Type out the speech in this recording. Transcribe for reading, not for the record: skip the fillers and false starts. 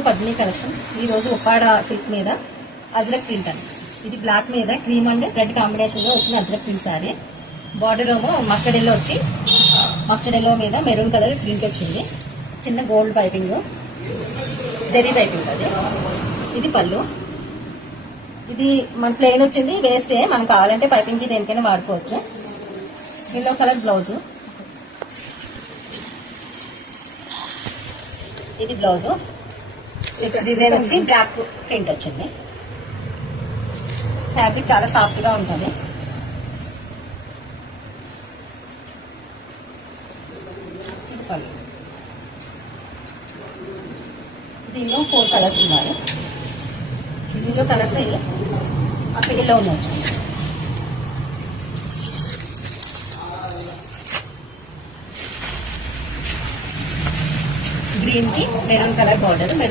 To Padmini collection. ఈ రోజు Uppada silk మీద అజ్రక్ ప్రింట్ అని, ఇది బ్లాక్ మీద క్రీమ్ అండ్ రెడ్ కాంబినేషన్ లో వచ్చిన అజ్రక్ ప్రింట్ సారీ. బార్డర్ ఏమో మస్టర్డ్ ఎల్లో వచ్చి మస్టర్డ్ ఎల్లో మీద మెరూన్ కలర్ ప్రింట్ వచ్చింది. చిన్న గోల్డ్ పైపింగ్, జరీ పైపింగ్ అది. ఇది పళ్ళు. ఇది మన ప్లెయిన్ వచ్చింది, వేస్టే. మనం కావాలంటే పైపింగ్ కి దేనికైనా వాడుకోవచ్చు. Yellow colour blouse. ఇది బ్లౌజ్. చెక్స్ డిజైన్ వచ్చి బ్లాక్ ప్రింట్ వచ్చింది. ఫ్యాబ్రిక్ చాలా సాఫ్ట్ గా ఉంటుంది. దీనిలో 4 కలర్స్ ఉన్నాయి. దీనిలో కలర్స్ అక్కడ ఎల్లో ఉన్నాయి. గ్రీన్ కి మెరూన్ కలర్ బార్డర్.